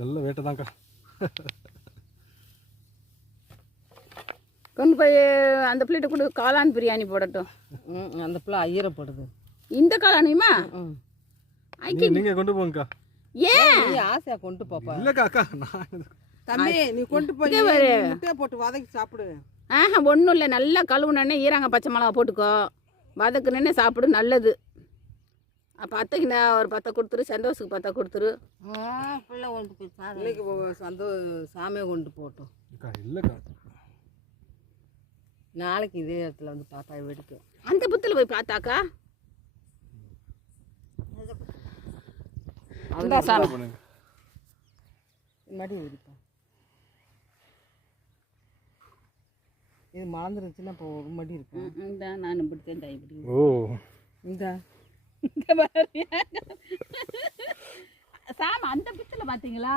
நல்ல வேட்டை தான்க்கா. கொண்டு போய் அந்த பிள்ளைகிட்ட கூட காளான் பிரியாணி போடட்டும். அந்த பிள்ளை ஐயரை போடுது. இந்த காளானியுமா? நீங்க கொண்டு போங்கக்கா. ஏன் நீ ஆசையா கொண்டு போப்பா. இல்லக்கா அக்கா, நான் தம்பி நீ கொண்டு போய் முட்டையை போட்டு வதக்கி சாப்பிடு. ஒன்றும் இல்லை, நல்லா கழுவுனே ஈரங்க பச்சை மிளகா போட்டுக்கோ, வதக்குனே சாப்பிடு, நல்லது. அப்போ அத்தைக்கு நான் ஒரு 10 கொடுத்துரு, சந்தோஷத்துக்கு 10 கொடுத்துரு. பிள்ளை கொண்டு போய் இன்னைக்கு சாமியை கொண்டு போட்டோம். இல்லக்கா, நாளைக்கு இதே இடத்துல வந்து பார்த்தா வெடிக்கும். அந்த புத்தில் போய் பார்த்தாக்கா மடி வெடிப்பா. இது மறந்துருச்சுன்னா இப்போ ஒரு மடி இருக்கும். இந்த நான் இப்படித்தான் தாய் இப்படி. ஓ இந்த சாம அந்த புத்தில் பார்த்தீங்களா?